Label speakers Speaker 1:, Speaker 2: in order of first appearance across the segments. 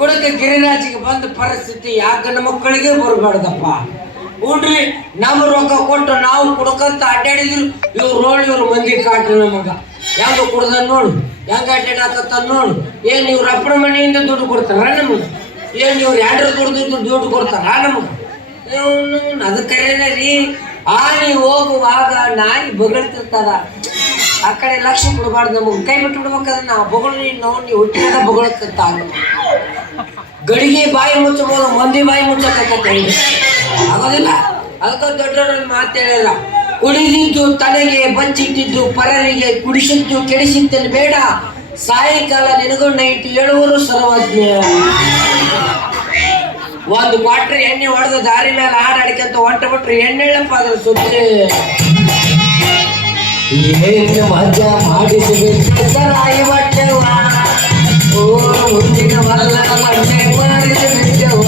Speaker 1: ಕುಡಕ ಗಿರಿರಾಜಿಗೆ ಬಂದ ಪರಿಸ್ಥಿತಿ ಯಾಕ ನಮ್ಮ ಮಕ್ಕಳಿಗೆ ಬರಬಾರ್ದಪ್ಪ ಹುಡ್ರಿ ನಮ್ಮ ರೊಕ್ಕ ಕೊಟ್ಟು ನಾವು ಕುಡ್ಕಂತ ಅಡ್ಡಾಡಿದ್ರು ಇವ್ರು ನೋಡಿ ಇವ್ರು ಮಂದಿ ಕಾಟ್ರಿ ನಮಗ ಹೆಂಗ ಕುಡ್ದ ನೋಡು ಹೆಂಗ ಅಡ್ಡಾಡಕತ್ತ ನೋಡು ಏನ್ ಇವ್ರ ಅಪ್ಪನ ಮನೆಯಿಂದ ದುಡ್ಡು ಕೊಡ್ತಾರ ನಮಗ ಏನ್ ಇವ್ರು ಎರಡರ ದುಡ್ದು ದುಡ್ಡು ಕೊಡ್ತಾರ ನಮಗ ಅದಕ್ಕೆ ರೀ ಆನೆ ಹೋಗುವಾಗ ನಾಯಿ ಬಗಳ್ತಿರ್ತಾರ ಆ ಕಡೆ ಲಕ್ಷ ಕೊಡಬಾರ್ದು. ನಮಗೆ ಕೈ ಬಿಟ್ಟು ಬಿಡ್ಬೇಕಾದ್ರೆ ನಾವು ಬೊಗಳು ನಾವು ನೀವು ಹುಟ್ಟಿದ ಬೊಗಳಕ್ಕಂತ ಗಡಿಗೆ ಬಾಯಿ ಮುಚ್ಚಬಹುದು, ಮಂದಿ ಬಾಯಿ ಮುಚ್ಚಕತ್ತೆ ಆಗೋದಿಲ್ಲ. ಅದಕ್ಕೆ ದೊಡ್ಡವ್ರ ಮಾತು ಕುಡಿದಿದ್ದು ತಲೆಗೆ ಬಚ್ಚಿಟ್ಟಿದ್ದು ಪರರಿಗೆ, ಕುಡಿಸಿದ್ದು ಕೆಡಿಸಿದ್ದಲ್ಲಿ ಬೇಡ. ಸಾಯಂಕಾಲ ನಿನಗೂ ನೈಟ್ ಏಳುವರು ಸರ್ವಜ್ಞ. ಒಂದು ಕ್ವಾಟ್ರ್ ಎಣ್ಣೆ ಹೊಡೆದು ದಾರಿ ಮೇಲೆ ಹಾಡಾಡ್ಕೊಂತ ಹೊಂಟ ಬಿಟ್ರೆ ಎಣ್ಣೆಳಪ್ಪ ಅದ್ರ ಸುದ್ದಿ. ಏನು ಮಜಾ ಮಾಡಿಸಬೇಕು ಸರಾಯಿ ಬಟ್ಟೆವ ಓ ಮುಂದಿನ ವಲ್ಲ ಮಣ್ಣೆ ಮಾರಿಸಿ ಬಿಟ್ಟೆವ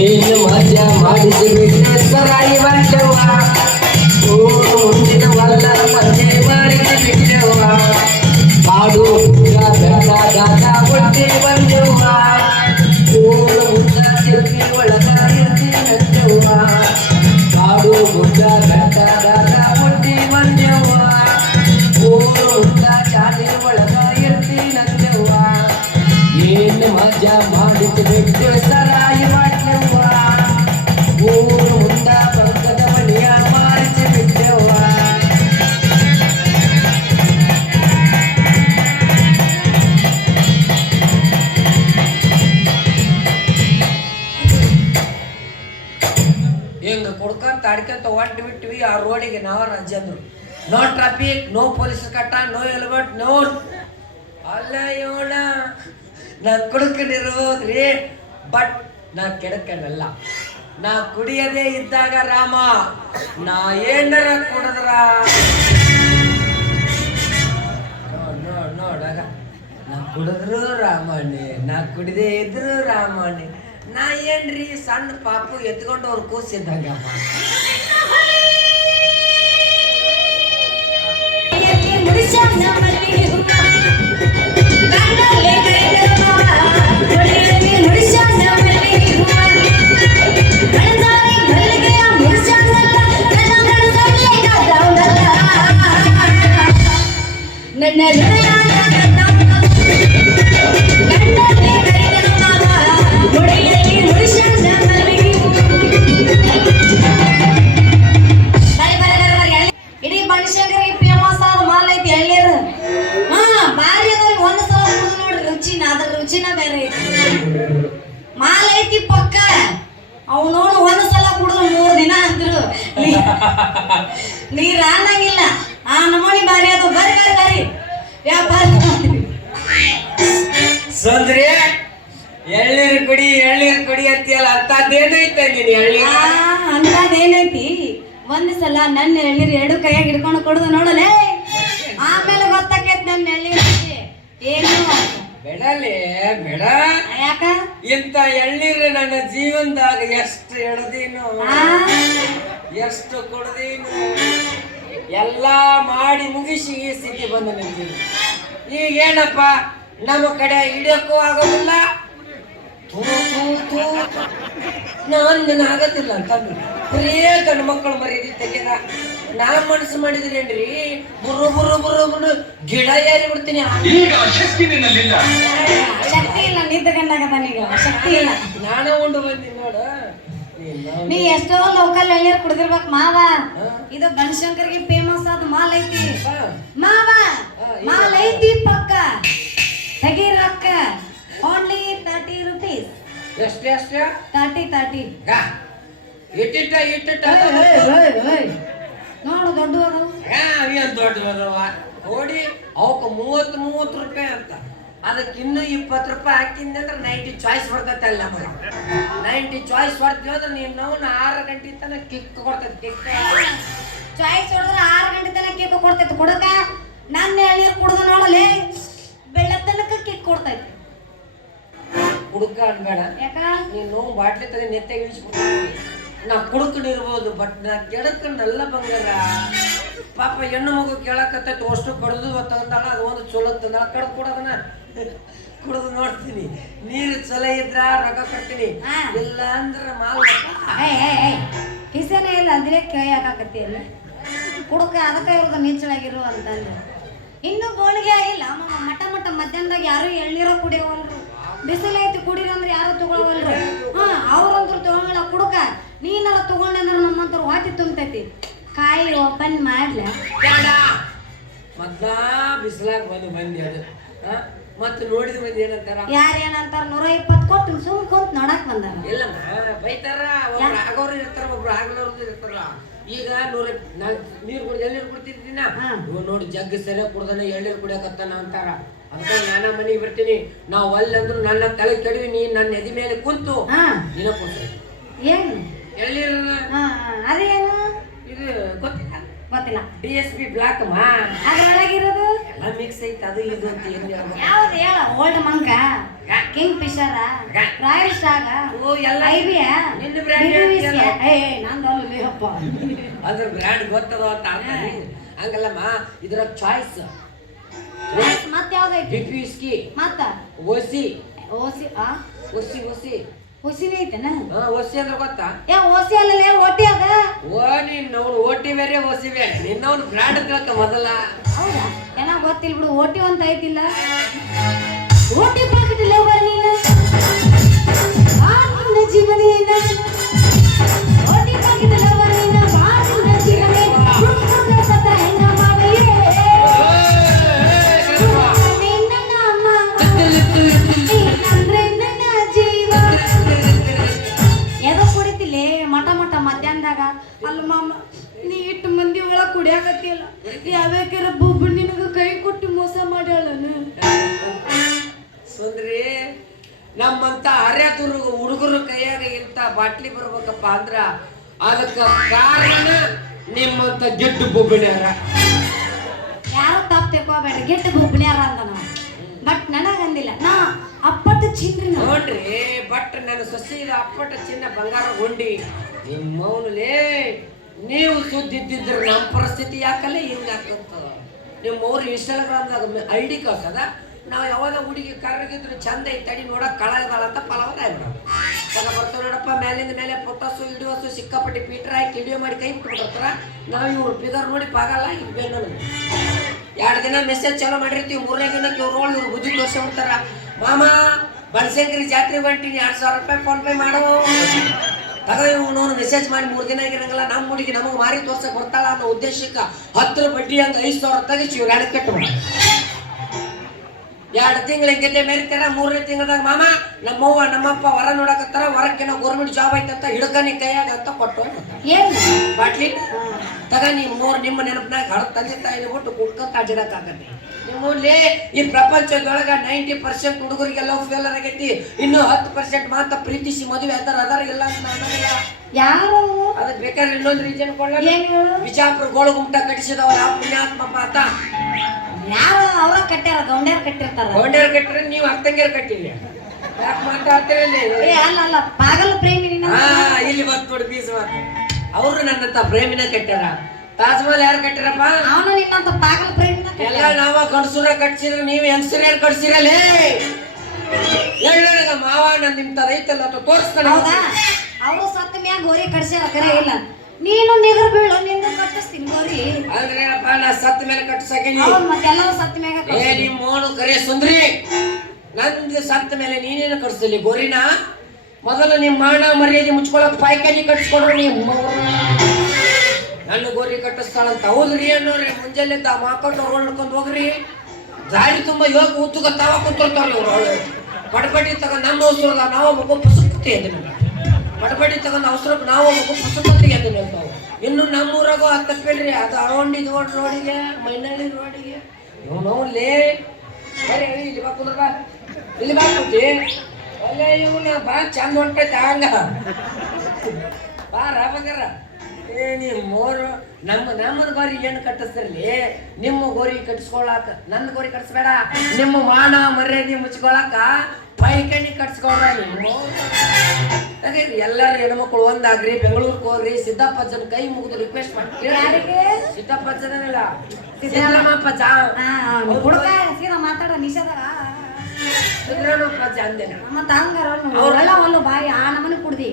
Speaker 1: ಏನು ಮಜಾ ಮಾಡಿಸಬೇಕು ಸರಾಯಿ ಬಟ್ಟೆವ ಓ ಮುಂದಿನ ವಲ್ಲ ಮಣ್ಣೆ ಮಾರಿಸಿ ಬಿಟ್ಟೆವ ಕಾಡು ಪುಟ್ಟ ಬೆಟ್ಟ ಅಡ್ಕೊಂತ ಹೊಂಟು ಬಿಟ್ವಿ ಆ ರೋಡಿಗೆ ನಾವು ಜನರು. ನೋ ಟ್ರಾಫಿಕ್, ನೋ ಪೊಲೀಸ್ ಕಟ್ಟ, ನೋ ಎಲ್ಬಟ್ ನೋ ಅಲ್ಲ ಯೋಣ ನಾ ಕುಡ್ಕೊಂಡಿರೋದ್ರಿ, ಬಟ್ ನಾ ಕೆಡಕನಲ್ಲ. ನಾ ಕುಡಿಯದೇ ಇದ್ದಾಗ ರಾಮ, ನಾ ಏನಾರ ಕುಡಿದ್ರ? ನೋಡ ನಾ ಕುಡಿದ್ರು ರಾಮಣ್ಣ, ನಾ ಕುಡಿದೇ ಇದ್ರು ರಾಮಣ್ಣೆ. ನಾ ಏನ್ರಿ ಸಣ್ಣ ಪಾಪು ಎತ್ಕೊಂಡು ಅವ್ರು ಕೂಸಿದ್ದಂಗಮ್ಮ
Speaker 2: ನನ್ನ ಅನ್ನಂಗಿಲ್ಲ ಆ ನಮೂನಿ ಬಾರಿ ಅದು ಬರ್ರಿ ಬರಿ ಬರಿ ವ್ಯಾಪಾರ.
Speaker 1: ಸುಂದ್ರಿ ಎಳ್ನೀರು ಕುಡಿ ಎಳ್ನೀರು ಕುಡಿ ಅಂತೀಯಲ್ಲ ಅಂತದೇನೈತೆ ನೀನು
Speaker 2: ಆ, ಅಂತದೇನೈತಿ ಒಂದ್ ಸಲ ನನ್ನ ಎಳ್ನೀರು ಎರಡು ಕೈಯಾಗ ಹಿಡ್ಕೊಂಡು ಕೊಡುದು ನೋಡಲೆ. ಆಮೇಲೆ ಗೊತ್ತಾಕೈತ್ ನನ್ನ ಎಳ್ಳೀರು ಏನು?
Speaker 1: ಬೆಡಲೆ ಬೆಡ.
Speaker 2: ಯಾಕ?
Speaker 1: ಇಂತ ಎಳ್ನೀರು ನನ್ನ ಜೀವನದಾಗ ಎಷ್ಟು ಎಳ್ದೀನು ಎಷ್ಟು ಕುಡ್ದೀನು. ಎಲ್ಲ ಮಾಡಿ ಮುಗಿಸಿ ಈ ಸ್ಥಿತಿ ಬಂದು ನಿಂತೀವಿ ಈಗ ಏನಪ್ಪ? ನಮ್ಮ ಕಡೆ ಹಿಡಿಯೋಕ್ಕೂ ಆಗೋದಿಲ್ಲ. ಥೂ, ತೂ ತೂ ನಾನು ಆಗತ್ತಿಲ್ಲ ಅಂತಂದು ಬರೇ ಗಂಡು ಮಕ್ಕಳು ಮರೀದಿ ತೆಗೆದ ನಾ ಮನಸ್ಸು ಮಾಡಿದ್ರೇನ್ರಿ ಬುರು ಬುರು ಬುರು ಬುರು ಗಿಡ ಯಾರಿ ಬಿಡ್ತೀನಿ.
Speaker 3: ಈಗ ಶಕ್ತಿ ನಿನ್ನಲ್ಲಿಲ್ಲ.
Speaker 2: ಶಕ್ತಿ ಇಲ್ಲ ನಿಂತಕೊಂಡಾಗದನೀಗ ಶಕ್ತಿ ಇಲ್ಲ.
Speaker 1: ನಾನು ಉಂಡು ಬಂದಿ ನೋಡು.
Speaker 2: ನೀ ಎಷ್ಟೋ ಲೋಕಲ್ ಎಳ್ನೀರು ಕುಡ್ದಿರ್ಬೇಕು ಮಾವ? ಇದು ಬನಶಂಕರ್ಗೆ ಫೇಮಸ್ ಆದ ಮಾಲ್ ಐತಿ. ಮಾವ ಮಾಲ್ ಐತಿ ಪಕ್ಕ. ತೆಗಿ ರೊಕ್ಕ. ಓನ್ಲಿ ತರ್ಟಿ ರುಪೀಸ್
Speaker 1: ಎಷ್ಟು ಎಷ್ಟು?
Speaker 2: Thirty
Speaker 1: thirty. ಇಟ್ಟಿಟ್ಟ ಇಟ್ಟಿಟ್ಟ.
Speaker 2: ನೋಡು ದೊಡ್ಡವರು.
Speaker 1: ಏನ್ ದೊಡ್ಡವರವ ನೋಡಿ ಅವಕ್ಕೆ ಮೂವತ್ತು ಮೂವತ್ತು ರೂಪಾಯಿ ಅಂತ. ಅದಕ್ಕೆ ಇನ್ನೂ ಇಪ್ಪತ್ತು ರೂಪಾಯಿ ಹಾಕಿಂದ ಅಂದ್ರೆ ನೈಂಟಿ ಚಾಯ್ಸ್ ಬರ್ತೈತೆ ಅಲ್ಲ ನಮಗೆ ನೈಂಟಿ ಚಾಯ್ಸ್ ಬರ್ತೀವಿ ಅಂದ್ರೆ ನೀನು ನಾವು ಆರು ಗಂಟೆ ತನಕ ಕಿಕ್ ಕೊಡ್ತೈತೆ ಕಿಕ್
Speaker 2: ಚಾಯ್ಸ್ ಹೊಡೆದ್ರೆ ಆರು ಗಂಟೆ ತನಕ ಕಿಕ್ ಕೊಡ್ತೈತಿ ಕೊಡಕ ನನ್ನ ಎಳ್ನೀರು ಕುಡಿದು ನೋಡಲೇ ಬೆಳ್ಳ ತನಕ ಕಿಕ್ ಕೊಡ್ತೈತಿ.
Speaker 1: ಹುಡುಕ ಅನ್ಬೇಡ.
Speaker 2: ಯಾಕ?
Speaker 1: ನೀನು ಬಾಟ್ಲಿ ತಗ ನೆತ್ತೆ ಇಳಿಸ್ಬಿಟ್ಟು ನಾ ಕುಡುಕೊಂಡಿರ್ಬೋದು ಬಟ್ ನಾ ಕೆಡಕನ್ನಲ್ಲ ಬಂಗಾರ. ಪಾಪ ಹೆಣ್ಣು ಮಗು ಕೇಳಕತ್ತೈತಿ ಅಷ್ಟು ಕಡ್ದು ತಂದಾಳ ಅದು ಒಂದು ಚಲೋ ತಂದಾಳ ಕಡ್ದು ಕೊಡೋದನ್ನ. ಕುಡಿದು ನೋಡ್ತೀನಿ. ನೀರು ಚಲೋ ಇದ್ರ ರೊಕ್ಕ ಕೊಡ್ತೀನಿ. ಇಲ್ಲ ಅಂದ್ರ ಮಾಲ್
Speaker 2: ಕಿಸೆನೇ ಇಲ್ಲ ಅಂದ್ರೆ ಕೈ ಅಲ್ಲಿ. ಕುಡುಕ ಅದಕ್ಕೆ ಇವ್ರದ್ದು ನೀಚಲಾಗಿರು ಅಂತಂದ್ರೆ ಇನ್ನು ಗೋಳಿಗೆ ಆಗಿಲ್ಲ ಮಠ ಮಟ ಮಧ್ಯಾಹ್ನದಾಗ ಯಾರು ಎಳ್ನೀರೋ ಕುಡಿಯೋವಲ್ರು. ಬಿಸಿಲೈತಿ ಕುಡಿರಂದ್ರೆ ಯಾರು ತಗೊಳವಲ್ರು? ಹಾ ಅವ್ರಂದ್ರು ತಗೊಳಲ್ಲ ಕುಡುಕ. ನೀನೆಲ್ಲ ತಗೊಂಡಂದ್ರೆ ನಮ್ಮಂತರು ವಾತಿ ತುಂಬತೈತಿ. ಕಾಯಿ ಓಪನ್ ಮಾಡ್ಲ.
Speaker 1: ಮೊದ್ಲ ಬಿಸಿಲಾಗ ಬಂದು ಬಂದಿ ಅದು? ಮತ್ತೆ ನೋಡಿದ ಮಂದಿ ಏನಂತಾರ?
Speaker 2: ಯಾರ ಏನಂತಾರ ನೂರ ಇಪ್ಪತ್ತು ಕೊಟ್ಟು ಸುಮ್ ಕುಂತ ನೋಡಕ್ ಬಂದಾರ.
Speaker 1: ಇಲ್ಲಮ್ಮ ಬೈತಾರ ಒಬ್ರು ಆಗೋರು ಇರ್ತಾರ ಒಬ್ರು ಆಗ್ಲವ್ರದ್ದು ಇರ್ತಾರಲ್ಲ. ಈಗ ನೂರ ನಾನ್ ನೀರು ಕುಡಿ ಎಳ್ನೀರು ಕುಡ್ತಿದ್ದೀನ? ನೋಡಿ ಜಗ್ಗ ಸರಿಯಾಗಿ ಕುಡ್ದಾನ ಎಳ್ನೀರು ಕುಡಿಯಕತ್ತಾನ ಅಂತಾರ. ಅದಕ್ಕೆ ನಾನ ಮನೆಗೆ ಬರ್ತೀನಿ. ನಾವು ಅಲ್ಲಂದ್ರು ನನ್ನ ತಲೆ ಕೆಡವಿ ನೀ ನನ್ನ ಎದಿ ಮೇಲೆ ಕುಂತು. ಕೊಡ್ತೀನಿ
Speaker 2: ಏನು?
Speaker 1: ಎಳ್ನೀರು
Speaker 2: ಹಾ. ಅದೇನು?
Speaker 1: ಇದು ಗೊತ್ತಿಲ್ಲ.
Speaker 2: ಗೊತ್ತಿಲ್ಲ
Speaker 1: ಡಿ ಎಸ್ ಪಿ ಬ್ಲಾಕ್ ಅಮ್ಮ
Speaker 2: ಅದ್ರೊಳಗಿರೋದು?
Speaker 1: ಎಲ್ಲ ಮಿಕ್ಸ್ ಐತೆ ಅದು ಇದು ಅಂತ ಏನು ಹೇಳ್ಬೇಕು
Speaker 2: ಯಾವ್ದು ಹೇಳ Old Monk Kingfisher Royal Stag
Speaker 1: ಓ ಎಲ್ಲ.
Speaker 2: ಐಬಿಯ
Speaker 1: ನಿನ್ನ brand ಹೇಳ್ತೀಯಲ್ಲ.
Speaker 2: ಏ ನಂದು ಅಲ್ಲಪ್ಪ
Speaker 1: ಅದ್ರ ಬ್ರ್ಯಾಂಡ್ ಗೊತ್ತದ ಅಂತ ಅಂತಾನೆ ಹಂಗಲ್ಲಮ್ಮ ಇದರ ಚಾಯ್ಸ್
Speaker 2: ಮತ್ತೆ ಯಾವ್ದೈತಿ
Speaker 1: ಡಿಪಿ ವಿಸ್ಕಿ
Speaker 2: ಮತ್ತ?
Speaker 1: ಒಸಿ
Speaker 2: ಓಸಿ ಆ?
Speaker 1: ಒಸಿ ಒಸಿ
Speaker 2: ಓಸಿನೇ ಐತೆನ?
Speaker 1: ಹಾ ಒಸಿ ಅಂದ್ರೆ ಗೊತ್ತಾ?
Speaker 2: ಏ ಓಸಿ ಅಲ್ಲಲೇ ಓಟಿ ಅದ?
Speaker 1: ಓ ನಿನ್ನವನು ಓಟಿ ಬೇರೆ ಒಸಿ ಬೇರೆ. ನಿನ್ನವನು ಬ್ರ್ಯಾಂಡ್ ತಿಳ್ಕ ಮೊದಲ.
Speaker 2: ಹೌದಾ? ಏನ ಗೊತ್ತಿಲ್ಲ ಬಿಡು ಓಟಿ ಅಂತ ಐತಿಲ್ಲ. ಓಟಿ
Speaker 1: ನಮ್ಮಂತ ಹರ್ಯಾತುರು ಹುಡುಗರು ಕೈಯಾಗ ಇಂತ ಬಾಟ್ಲಿ ಬರ್ಬೇಕಪ್ಪ ಅಂದ್ರ ಅದಕ್ಕ ಕಾರಣ ನಿಮ್ಮಂತ ಗೆಡ್ಡು ಬೊಬ್ಬಿಡ್ಯಾರ
Speaker 2: ಯಾರು ತಪ್ಪು ಬೇಡ ಗೆಟ್ಟು ಬೊಬ್ಬಣ್ಯಾರ ಅಂತ ನಾವು. ಬಟ್ ನನಗಂದಿಲ್ಲ ನಾ ಅಪ್ಪಟ್ಟು ಚಿನ್ನ
Speaker 1: ನೋಡ್ರಿ ಬಟ್ ನನ್ನ ಸೊಸೆಯ ಅಪ್ಪಟ ಚಿನ್ನ ಬಂಗಾರ ಗೊಂಡಿ ನಿಮ್ಮವನಲೇ ನೀವು ಸುದ್ದಿದ್ದಿದ್ರೆ ನಮ್ಮ ಪರಿಸ್ಥಿತಿ ಯಾಕಲ್ಲ ಹಿಂಗಾಕತ್ತ ನಿಮ್ಮ ಅವ್ರು ಇನ್ಸ್ಟಾಗ್ರಾಮ್ದಾಗ ಐ ಡಿ ಕಳ್ಸದ? ನಾವು ಯಾವಾಗ ಹುಡುಗಿ ಕರ್ಗಿದ್ರು ಚಂದ ಐತೆ ತಡಿ ನೋಡಕ್ ಕಳಗದಾಳ ಅಂತ ಫಲವಾದ ಆಗ ಬರ್ತಾವ ನೋಡಪ್ಪ, ಮೇಲಿಂದ ಮೇಲೆ ಫೋಟೋಸು ವಿಡಿಯೋಸು ಸಿಕ್ಕಾಪಟ್ಟಿ ಪೀಟ್ರ್ ಹಾಕಿ ವಿಡಿಯೋ ಮಾಡಿ ಕೈ ಬಿಟ್ಬಿಡ್ತಾರ ನಾವು ಇವ್ರು ಬಿದರ್ ನೋಡಿ ಪಾಗಲ್ಲ, ಇದು ಬೇಡ ಎರಡು ದಿನ ಮೆಸೇಜ್ ಚಾಲೂ ಮಾಡಿರ್ತೀವಿ, ಮೂರನೇ ದಿನಕ್ಕೆ ಇವ್ರು ನೋಡಿ ಇವ್ರು ಬುದ್ಧಿ ತೋರಿಸ್ಬಿಡ್ತಾರ ಮಾಮ, ಬನಶಂಕರಿ ಜಾತ್ರೆ ಹೊಂಟೀನಿ, ಎರಡು ಸಾವಿರ ರೂಪಾಯಿ ಫೋನ್ ಪೇ ಮಾಡು. ತಗೋ ನೋನು ಮೆಸೇಜ್ ಮಾಡಿ ಮೂರು ದಿನ ಆಗಿರಂಗಲ್ಲ ನಮ್ಮ ಹುಡುಗಿ ನಮಗೆ ಮಾರಿ ತೋರ್ಸಕ್ ಬರ್ತಾಳ ಅನ್ನೋ ಉದ್ದೇಶಕ್ಕೆ ಹತ್ತರ ಬಡ್ಡಿ ಅಂತ ಐದು ಸಾವಿರ ತೆಗಿಸಿ ಇವ್ರು ಎರಡು ಎರಡು ತಿಂಗಳ ಹಿಂಗೆ ಮೇರಿತಾರ ಮೂರನೇ ತಿಂಗಳದಾಗ ಮಾಮ ನಮ್ಮವ್ವ ನಮ್ಮಪ್ಪ ಹೊರ ನೋಡಕತ್ತಾರ ಹೊರಕ್ಕೆ ನಾವು ಗೌರ್ಮೆಂಟ್ ಜಾಬ್ ಐತಂತ ಹಿಡ್ಕನಿ ಕೈಯಾಗ ಅಂತ ಕೊಟ್ಟು
Speaker 2: ಏನು?
Speaker 1: ಬಾಟ್ಲಿ? ತಗ ನೀವು ಮೂರು ನಿಮ್ಮ ನೆನಪಿನಾಗ ಹಳ ತಂದೆ ತಾಯಿನ ಬಿಟ್ಟು ಕುಡ್ಕೊಂಡು ಅಡ್ಡಾಡಕ್ಕಾಗತ್ತೆ ನಿಮ್ಮಲ್ಲಿ ಈ ಪ್ರಪಂಚದೊಳಗ ನೈಂಟಿ ಪರ್ಸೆಂಟ್ ಹುಡುಗರಿಗೆಲ್ಲ ಫೇಲರ್ ಆಗೈತಿ. ಇನ್ನು ಹತ್ತು ಪರ್ಸೆಂಟ್ ಮಾತ್ರ ಪ್ರೀತಿಸಿ ಮದುವೆ ಆತರ ಅದಾರ ಇಲ್ಲ ಅಂತ
Speaker 2: ಯಾರು?
Speaker 1: ಅದಕ್ಕೆ ಬೇಕಾದ್ರೆ ಇನ್ನೊಂದು ರೀಸನ್ ಕೊಡಲ್ಲ ಬಿಜಾಪುರ ಗೋಳು ಗುಮ್ಟ ಕಟ್ಟಿಸಿದವರ ಯಾವ ಪುಣ್ಯಾತ್ಮಪ್ಪ ಆತ
Speaker 2: ಯಾರು? ಅವರ ಕಟ್ಟ್ಯಾರ ಗೌಂಡ್ಯಾರ ಕಟ್ಟಿರ್ತಾರ.
Speaker 1: ಗೌಂಡ್ಯಾರ ಕಟ್ಟಿರ ನೀವು ಅರ್ಥಂಗ್ಯಾರ ಕಟ್ಟಿಲ್ಲ. ಯಾಕೆ ಮಾತಾಡ್ತೀರಿ
Speaker 2: ಏ ಅಲ್ಲ ಅಲ್ಲ ಪಾಗಲ ಪ್ರೇಮಿ
Speaker 1: ಇಲ್ಲಿ ಬಂದ್ಬಿಡು ಬೀಸ್ ಬೀಸ್ ಅವರು ನನ್ನಂತ ಪ್ರೇಮಿನ ಕಟ್ಟ್ಯಾರ? ತಾಜ್ ಮಹಲ್ ಯಾರು ಕಟ್ಟ್ಯಾರಪ್ಪ?
Speaker 2: ಅವನು ನಿನ್ನಂತ ಪಾಗಲ ಪ್ರೇಮಿನ
Speaker 1: ಎಲ್ಲ ನಾವ ಗಂಡಸೂರ ಕಟ್ಸಿದ್ರೆ ನೀವು ಹೆಂಗಸರ ಕಟ್ಸಿರಲೇ? ಹೇಳ ಮಾವ ನನ್ನ ನಿಮ್ತದ ರೈತಲ್ಲ ಅಥವಾ ತೋರಿಸ್ತಾನೆ.
Speaker 2: ಹೌದಾ? ಅವರು ಸತ್ತ ಮ್ಯಾಗ ಗೋರಿ ಕಟ್ಸ್ಯಾರ ಕರೆ ಇಲ್ಲ. ನೀನು ನಿಗರ್ ಬೀಳು ನಿಂದ ಕಟ್ಟಿಸ್ತೀನಿ ಗೋರಿ
Speaker 1: ಅಂದ್ರೆ ಅಪ್ಪ ನಾ ಸತ್ತ ಮೇಲೆ ಕಟ್ಸಕೀನಿ.
Speaker 2: ಹೌದ್ ಮತ್ತೆ ಎಲ್ಲರೂ ಸತ್ತ ಮ್ಯಾಗ
Speaker 1: ಏ
Speaker 2: ನಿಮ್ಮ
Speaker 1: ನಿಮ್ ಮೋನು ಕರೆ ಸುಂದ್ರಿ. ನಂದು ಸತ್ತ ಮೇಲೆ ನೀನೇನು ಕಟ್ಸಲಿ ಗೋರಿನ? ಮೊದಲು ನಿಮ್ಮ ಮಾನ ಮರ್ಯಾದೆ ಮುಚ್ಕೊಳಕ್ ಪಾಯ್ಕಾನಿ ಕಟ್ಸ್ಕೊಂಡ್ರೆ ನೀವು. ನನ್ನ ಗೋರಿ ಕಟ್ಟಿಸ್ತಾಳಂತ ಹೌದ್ರಿ ಅನ್ನೋರಿ ಮುಂಜಾನೆದ್ದ ಮಾಕೊಂಡು ಹೊರಡ್ಕೊಂಡು ಹೋಗ್ರಿ. ದಾರಿ ತುಂಬ ಯೋಗ ಉತ್ತುಗ ತಾವ ಕುಂತಿರ್ತಾರಲ್ಲ ಅವ್ರು. ಬಡಬಡಿ ತಗ ನಮ್ಮ ಅವಸರದ ನಾವು ಮಗು ಪುಸ್ತಕತೆ ಅದನ್ನ ಬಡಬಡಿ ತಗೊಂಡು ಅವಸರಕ್ಕೆ ನಾವು ಮಗು ಪುಸ್ತಕತೆ ಅದನ್ನ ಹೇಳ್ತಾವ ಇನ್ನು ನಮ್ಮೂರಾಗೂ ಅದು ತಪ್ಪೇಳ್ರಿ ಅದು ಅರವಂಡಿ ರೋಡ್, ರೋಡಿಗೆ ಮೈನಳ್ಳಿ ರೋಡಿಗೆ. ಇವ್ ನೋಡ್ಲಿ. ಬರೀ ಇಲ್ಲಿ ಬಾ ಕುಂದ್ರ ಇಲ್ಲಿ ಬಾ ಅಲ್ಲೇ ಇವನ ಬಾ ಚಂದ ಹೊಂಟೈತೆ ಹಂಗ. ಬಾ ರಾಮಗರ ಏ ನೀವು ಮೋರು ನಮ್ಮ ನಮ್ಮದ ಗೋರಿ ಏನು ಕಟ್ಟಿಸ್ತಿರ್ಲಿ? ನಿಮ್ಮ ಗೋರಿ ಕಟ್ಟಿಸ್ಕೊಳಕ ನನ್ನ ಗೋರಿ ಕಟ್ಟಿಸ್ಬೇಡ ನಿಮ್ಮ ಮಾನ ಮರ್ಯಾದೆ ಮುಚ್ಕೊಳಕ ಪೈಕಣಿ ಕಟ್ಸ್ಕೊಳ ನಿಮ್ಮ ಅದೇ ಎಲ್ಲರೂ ಹೆಣ್ಮಕ್ಳು ಒಂದಾಗ್ರಿ ಬೆಂಗಳೂರಿಗೆ ಹೋಗ್ರಿ ಸಿದ್ದಪ್ಪಜ್ಜನ ಕೈ ಮುಗಿದು ರಿಕ್ವೆಸ್ಟ್ ಮಾಡಿ
Speaker 2: ಯಾರಿಗೆ?
Speaker 1: ಸಿದ್ದಪ್ಪಜ್ಜನಲ್ಲ ಸಿದ್ದರಾಮಪ್ಪಜ್ಜ
Speaker 2: ಹಾ ಹುಡುಗ ಸೀದಾ ಮಾತಾಡ ನಿಷೇಧಾಗ ಮತ್ತ ಹಂಗಾರ ಅವರೆಲ್ಲ ಒಂದು ಬಾಯಿ ಆ ನಮನಿ ಕುಡ್ದಿ.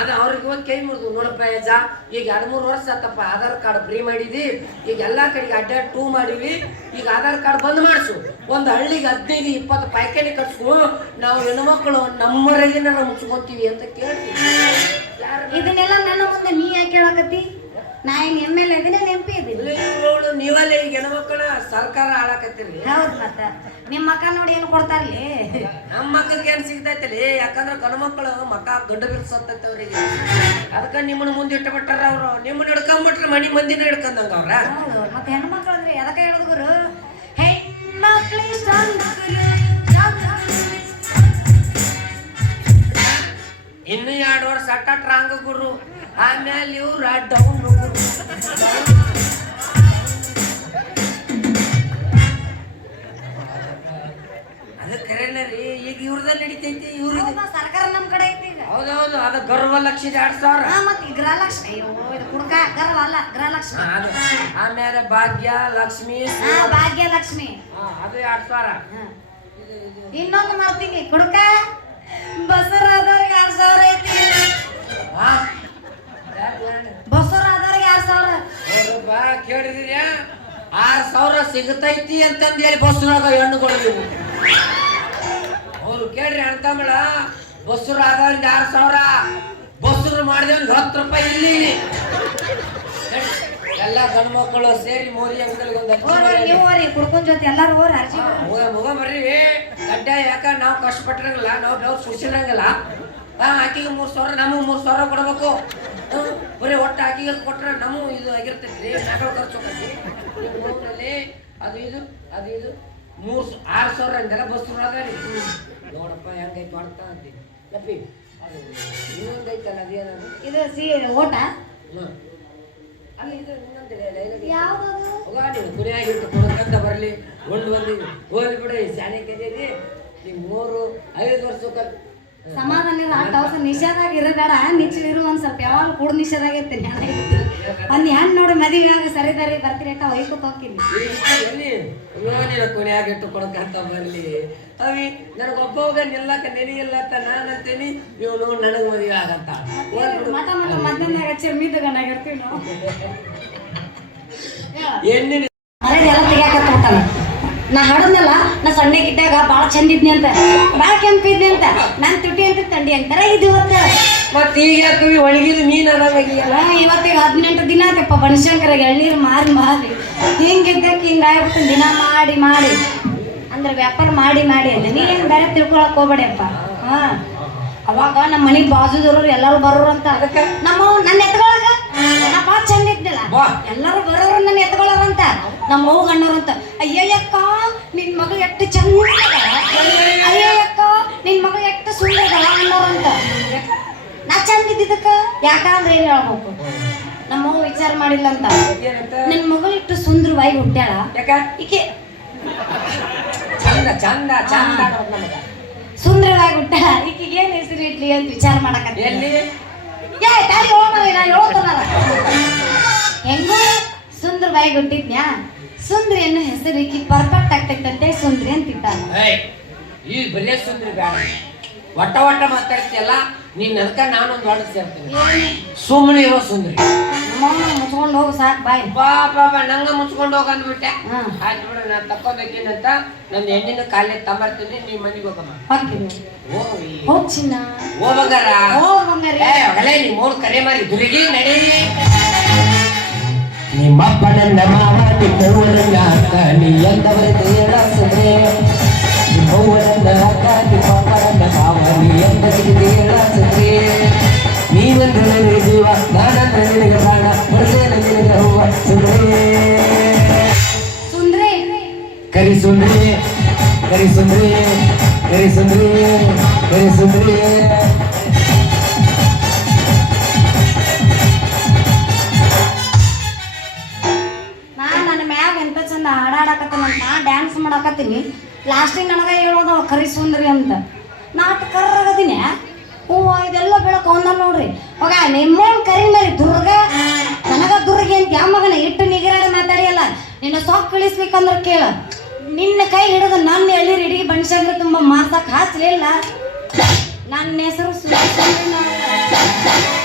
Speaker 1: ಅದು ಅವ್ರಿಗೆ ಹೋಗಿ ಕೈ ಮುರಿದು ನೋಡಪ್ಪ ಯಜ ಈಗ ಎರಡು ಮೂರು ವರ್ಷ ಆತಪ್ಪ ಆಧಾರ್ ಕಾರ್ಡ್ ಫ್ರೀ ಮಾಡಿದಿ ಈಗ ಎಲ್ಲಾ ಕಡೆಗೆ ಅಡ್ಡಾಡ್ ಟೂ ಮಾಡಿವಿ ಈಗ ಆಧಾರ್ ಕಾರ್ಡ್ ಬಂದ್ ಮಾಡಿಸು. ಒಂದು ಹಳ್ಳಿಗೆ ಹದಿನೈದು ಇಪ್ಪತ್ತು ಪ್ಯಾಕೆಟ್ ಕಟ್ಸು ನಾವು ಹೆಣ್ಮಕ್ಳು ನಮ್ಮ ಮುಚ್ಕೊಂತೀವಿ ಅಂತ ಕೇಳ್ತೀವಿ
Speaker 2: ಇದನ್ನೆಲ್ಲ ನನ್ನ ಮುಂದೆ ನೀ ಯಾಕೆ ಹೇಳಕತ್ತಿ? ನಾ ಏನ್ ಎಂ ಎಲ್ ಇದೀನಿ ನೆಂಪಿ ಇದೀನಿ?
Speaker 1: ಇವ್ರುಗಳು ನೀವಲ್ಲೇ ಈಗ ಹೆಣ್ಮಕ್ಳ ಸರ್ಕಾರ ಹಾಳಾಕತ್ತೀರಿ.
Speaker 2: ಹೌದ್ ಮತ್ತ. ನಿಮ್ ಮಕ್ಕ ನೋಡಿ ಏನು ಕೊಡ್ತಾರಲ್ಲಿ
Speaker 1: ನಮ್ಮ ಮಕ್ಕಳಿಗೆ ಏನು ಸಿಗ್ತೈತಲಿ ಯಾಕಂದ್ರೆ ಗಂಡು ಮಕ್ಕಳು ಮಕ್ಕ ಗಡ್ಡ ಬಿರ್ಸತ್ತೈತೆ ಅವ್ರಿಗೆ. ಅದಕ್ಕೆ ನಿಮ್ಮನ್ನ ಮುಂದೆ ಇಟ್ಟುಬಿಟ್ಟಾರ ಅವರು. ನಿಮ್ಮನ್ನ ಹಿಡ್ಕೊಂಬಿಟ್ರೆ ಮನಿ ಮಂದಿನ ಹಿಡ್ಕೊಂಡಂಗ ಅವ್ರ.
Speaker 2: ಮತ್ತೆ ಹೆಣ್ಮಕ್ಳು ಅಂದ್ರೆ ಎದಕ್ಕೆ ಹೇಳೋದು ಗುರು? ಹೆಣ್ಮಕ್ಳಿ
Speaker 1: ಇನ್ನು ಎರಡು ವರ್ಷ ಅಟ್ಟ ಟ್ರಾಂಗ್ ಗುರು. ಆಮೇಲೆ ಇವ್ರ ಡೌನ್ ಗುರು. ಅದು ರೀ ಈಗ ಇವ್ರದ ನಡಿತೈತಿ ಇವ್ರಿಗೆ
Speaker 2: ಹೌದಾ, ಸರ್ಕಾರ ನಮ್ ಕಡೆ ಐತಿ ಈಗ.
Speaker 1: ಹೌದೌದು ಅದು ಗರ್ವ ಲಕ್ಷದ ಎರಡ್ ಸಾವಿರ.
Speaker 2: ಹಾ ಮತ್ ಈ ಗೃಹಲಕ್ಷ್ಮಿ ಅಯ್ಯೋ ಇದು ಕುಡ್ಕ ಗರ್ವ ಅಲ್ಲ ಗೃಹಲಕ್ಷ್ಮಿ.
Speaker 1: ಅದು. ಆಮೇಲೆ ಭಾಗ್ಯ ಲಕ್ಷ್ಮಿ
Speaker 2: ಭಾಗ್ಯ ಲಕ್ಷ್ಮಿ.
Speaker 1: ಹಾ, ಅದು ಎರಡ್ ಸಾವಿರ.
Speaker 2: ಇನ್ನೊಂದು ಮಾಡ್ತೀನಿ ಕುಡ್ಕ. ಬಸರಾದವ್ರಿಗೆ ಎರಡ್ ಸಾವಿರ ಐತಿ.
Speaker 1: ಹಾ? ಯಾಕ್?
Speaker 2: ಬಸರಾದವ್ರಿಗೆ ಎರಡ್ ಸಾವಿರ.
Speaker 1: ಬಾ ಕೇಳಿದ್ರಿ ಆರ್ ಸಾವಿರ ಸಿಗತೈತಿ ಅಂತಂದೇಳಿ ಬಸ್ನಾಗ ಹೆಣ್ಣುಗಳು ಅವ್ರು ಕೇಳ್ರಿ ಅಣ್ತಂಬಳ ಬಸ್ರು ಆದವ್ರಿಗೆ ಆರ್ ಸಾವಿರ? ಬಸ್ರು ಮಾಡಿದವ್ರಿಗೆ ಹತ್ತು ರೂಪಾಯಿ ಇಲ್ಲಿ. ಎಲ್ಲ ಗಂಡು ಮಕ್ಕಳು ಸೇರಿ ಮೋದಿ ಅಂಕಲ್ಗೆ ಒಂದು
Speaker 2: ನೀವು ರೀ ಕುಡ್ಕೊಂಡ್ ಜೊತೆ ಎಲ್ಲಾರು ಹೋರಿ ಅರ್ಜಿ
Speaker 1: ಮುಗ ಬರ್ರಿ. ಕಡ್ಡಾಯ ಯಾಕ ನಾವು ಕಷ್ಟಪಟ್ಟಿರಂಗಿಲ್ಲ ನಾವು ನಾವು ಸುಡ್ಸಿರಂಗಿಲ್ಲ ಸುಸಿರಂಗಿಲ್ಲ ಆಕಿಗೆ ಮೂರು ಸಾವಿರ ನಮಗೆ ಮೂರು ಸಾವಿರ ಕೊಡ್ಬೇಕು. ಬರೀ ಒಟ್ಟು ಆಕಿಗೆ ಕೊಟ್ರೆ ನಮಗೂ ಇದು ಆಗಿರ್ತೈತಿ ರೀ ಖರ್ಚು ಹೋಗತಿ ಅದು ಇದು ಅದು ಇದು. ಮೂರ್ ಆರು ಸಾವಿರ ಅಂದೆಲ್ಲ ಬಸ್ ಅದಾರಿ ನೋಡಪ್ಪ ಹೆಂಗೈತೆ ಮಾಡ್ತಾ ಅಂತೀನಿ. ಲಪ್ಪಿ ಅದು ಇನ್ನೊಂದು ಐತಲ್ಲ ಅದೇನದು
Speaker 2: ಇದು ಸಿ ಓಟ.
Speaker 1: ಅಲ್ಲಿ ಇದು ಇನ್ನೊಂದು ಕುಣಿಯಾಗಿಟ್ಟು ಕುಡ್ಕಂತ ಬರಲಿ. ಉಂಡು ಬಂದಿವಿ ಹೋಗಿ ಬಿಡಿ ಶಾನೆ ಕದೀರಿ ನೀವು ಮೂರು ಐದು ವರ್ಷಕ್ಕೆ
Speaker 2: ಸಮಾಧಾನ ಇರು, ಆ ಟವಸ ನಿಷೇಧಾಗ ಇರಬೇಡ. ನಿಚ್ಚಲಿರು ಒಂದ್ ಸ್ವಲ್ಪ ಯಾವಾಗ ಕೂಡ ನಿಷೇಧಾಗ ಇರ್ತೀನಿ. ಒಂದ್ ಹೆಣ್ಣು ನೋಡಿ ಮದುವೆ ಆಗ ಸರಿ ಸರಿ ಬರ್ತೀನಿ ಅಂತ ಒಯ್ಕೊತ ಹೋಗ್ತೀನಿ
Speaker 1: ನೀನು ಕುಣಿಯಾಗಿಟ್ಟು ಕೊಡ್ಕಂತ ಬರಲಿ ಅವಿ ನನಗೊಬ್ಬವಾಗ ನಿಲ್ಲಕ್ಕ ನೆನೆಯಿಲ್ಲ ಅಂತ ನಾನು ಅಂತೀನಿ. ಇವನು ನನಗೆ ಮದುವೆ ಆಗಂತ.
Speaker 2: ಮಠ ಮಠ ಮಧ್ಯಾಹ್ನ ಚಿರ್ಮಿದಗನಾಗ ಇರ್ತೀವಿ ನಾವು.
Speaker 1: ಎಣ್ಣಿನ
Speaker 2: ಎಲ್ಲ ತೆಗಿಯಾಕತ್ತ ನಾ ಹಾಡದ್ನಲ್ಲ ನಾ ಸಣ್ಣಕ್ಕಿದ್ದಾಗ ಭಾಳ ಚಂದ ಇದ್ನಿ ಅಂತ. ಭಾಳ ಕೆಂಪಿದ್ನಿ ಅಂತ. ನಾನ್ ತುಟಿ ಅಂತ ತಂಡಿ ಅಂತಾರ ಇದು ಇವತ್ತ
Speaker 1: ಮತ್ತೆ ಈಗ ಯಾಕವಿ ಒಣಗಿದ ಮೀನು ಅದಾಗಿಯಲ್ಲ
Speaker 2: ಆ, ಇವತ್ತಿಗೆ ಹದಿನೆಂಟು ದಿನ ಆತಪ್ಪ ಬನಶಂಕರ ಎಳ್ನೀರು ಮಾರಿ ಮಾರಿ. ಹಿಂಗಿದ್ದಕ್ಕೆ ಹಿಂಗಾಗ್ಬಿಟ್ಟು ದಿನ ಮಾಡಿ ಮಾಡಿ. ಅಂದ್ರೆ ವ್ಯಾಪಾರ ಮಾಡಿ ಮಾಡಿ ಅಂತ ನೀನು ಏನ್ ಬೇರೆ ತಿಳ್ಕೊಳಕ್ ಹೋಗ್ಬೇಡಪ್ಪ. ಹಾ. ಅವಾಗ ನಮ್ಮ ಮನೆ ಬಾಜುದವ್ರು ಎಲ್ಲರೂ ಬರೋರು ಅಂತ. ಅದಕ್ಕೆ? ನಮ್ಮ ನನ್ನ ಎತ್ಕೊಳಕ ನಾ ಭಾಳ ಚಂದ ಇದ್ನಲ್ಲ.
Speaker 1: ಬಾ.
Speaker 2: ಎಲ್ಲರೂ ಬರೋರು ನನ್ನ ಎತ್ಕೊಳ್ಳೋರು ಅಂತ. ನಮ್ಮ ಅವ್ವ ಗಣ್ಣವ್ರು ಅಂತ. ಎಷ್ಟು ಚಂದ ಅಯ್ಯಯ್ಯಕ್ಕ ನಿನ್ ಮಗಳು ಎಷ್ಟು ಸುಂದರ ಅನ್ನೋರಂತ ನಾ ಚಂದ ಇದ್ದಿದ್ದಕ್ಕ ಯಾಕಂದ್ರೆ ಏನ್ ಹೇಳ್ಬೇಕು? ನಮ್ಮ ವಿಚಾರ ಮಾಡಿಲ್ಲ ಅಂತ.
Speaker 1: ನನ್ನ
Speaker 2: ನನ್ ಮಗಳು ಇಟ್ಟು ಸುಂದರವಾಗಿ ಹುಟ್ಟ್ಯಾಳ?
Speaker 1: ಯಾಕ?
Speaker 2: ಈಕೆ
Speaker 1: ಚಂದ ಚಂದ ಚಂದ
Speaker 2: ಸುಂದರವಾಗಿ ಹುಟ್ಟ್ಯಾಳ? ಈಕೆಗೆ ಏನ್ ಹೆಸರು ಇಡ್ಲಿ ಅಂತ ವಿಚಾರ ಮಾಡಕತ್ತೀನಿ.
Speaker 1: ಎಲ್ಲಿ?
Speaker 2: ಏ ತಾಳಿ ಹೋಗ್ರಿ ನಾ ಹೇಳ್ತಾನಲ್ಲ. ಹೆಂಗೋ ಸುಂದರವಾಗಿ ಹುಟ್ಟಿದ್ನ್ಯಾ? ಸುಂದ್ರಿ ಅನ್ನೋ ಹೆಸರಿಕ್ಕಿ ಪರ್ಫೆಕ್ಟ್ ಆಗ್ತೈತಂತೆ ಸುಂದ್ರಿ ಅಂತ ಇಟ್ಟಾಳ
Speaker 1: ಏಯ್ ಈ ಬರೇ ಸುಂದ್ರಿ ಬೇಡ. ಒಟ್ಟ ಒಟ್ಟ ಮಾತಾಡ್ತಿಯಲ್ಲ ನೀನ್ ಅದಕ್ಕ ನಾನೊಂದು ಹೊಡೆದು ಸೇರ್ತೀನಿ. ಸುಮ್ಮನೆ ಇರೋ ಸುಂದ್ರಿ.
Speaker 2: ಮುಚ್ಕೊಂಡು ಹೋಗು ಸಾಕು ಬಾಯ್.
Speaker 1: ಬಾ ಬಾ ಬಾ ನಂಗ ಮುಚ್ಕೊಂಡು ಹೋಗ ಅಂದ್ಬಿಟ್ಟೆ.
Speaker 2: ಹಾ.
Speaker 1: ಆಯ್ತು ಬಿಡು ನಾನು ತಕ್ಕೋಬೇಕೇನಂತ ನನ್ನ ಹೆಣ್ಣಿನ ಕಾಲೇ ತಂಬರ್ತೀನಿ ನೀ ಮನೆಗೆ ಹೋಗಮ್ಮ
Speaker 2: ಹಾಕಿನಿ
Speaker 1: ಹೋಗಿ
Speaker 2: ಹೋಗ್ ಚಿನ್ನ.
Speaker 1: ಹೋಗಂಗಾರ
Speaker 2: ಹೋಗ್
Speaker 1: ಏ ಹೊಗಲೇ ನೀ ಮೂರು ಕರೆ ಮಾರಿ ದುರ್ಗಿ ನಡಿ. ನಿಮ್ಮಪ್ಪ ನನ್ನ ಮಾವ ನಿಮ್ಮವ್ವನನ್ನ ಅಕ್ಕ ನೀ ಎಂದವರೆದು ಹೇಳಾಸಿದ್ರೆ ನಿಮ್ಮವ್ವನನ್ನ ಅಕ್ಕ ನಿಮ್ಮಪ್ಪ ನನ್ನ ಮಾವ ನೀ ಎಂದವರೆದು ಹೇಳಾಸಿದ್ರೆ ನೀನಂದ್ರೆ ನನಗೆ ಜೀವ ನಾನಂದ್ರೆ ನಿನಗೆ ಪ್ರಾಣ ಬರ್ತೇನೆ ನಿನಗೆ ಹೂವ ಸುಂದ್ರಿ
Speaker 2: ಸುಂದ್ರಿ
Speaker 1: ಕರಿ ಸುಂದ್ರಿ ಕರಿ ಸುಂದ್ರಿ ಕರಿ ಸುಂದ್ರಿ ಕರಿ ಸುಂದ್ರಿ
Speaker 2: ಮಾಡಾಕತ್ತೀನಿ. ಲಾಸ್ಟಿಗೆ ನನಗೆ ಹೇಳೋದು ಕರಿ ಸುಂದ್ರಿ ಅಂತ. ನಾಟ್ ಕರ್ರಾಗತ್ತೀನಿ ಹೂವು ಇದೆಲ್ಲ ಬೆಳಕು ಒಂದ ನೋಡ್ರಿ. ಹೋಗ ನಿಮ್ಮ ಕರಿ ಮರಿ ದುರ್ಗ, ನನಗ ದುರ್ಗಿ ಅಂತ ಯಾವ ಮಗನ ಇಟ್ಟು ನಿಗಿರಾಡಿ ಮಾತಾಡಿಯಲ್ಲ? ನಿನ್ನ ಸೊಕ್ ಕಳಿಸ್ಬೇಕಂದ್ರ ಕೇಳ. ನಿನ್ನ ಕೈ ಹಿಡಿದು ನನ್ನ ಎಳ್ನೀರು ಇಡೀ ಬನಶಂಕರಿ ತುಂಬ ಮಾರ್ಸಕ್ ಹಾಸ್ಲಿಲ್ಲ. ನನ್ನ ಹೆಸರು ನಾವು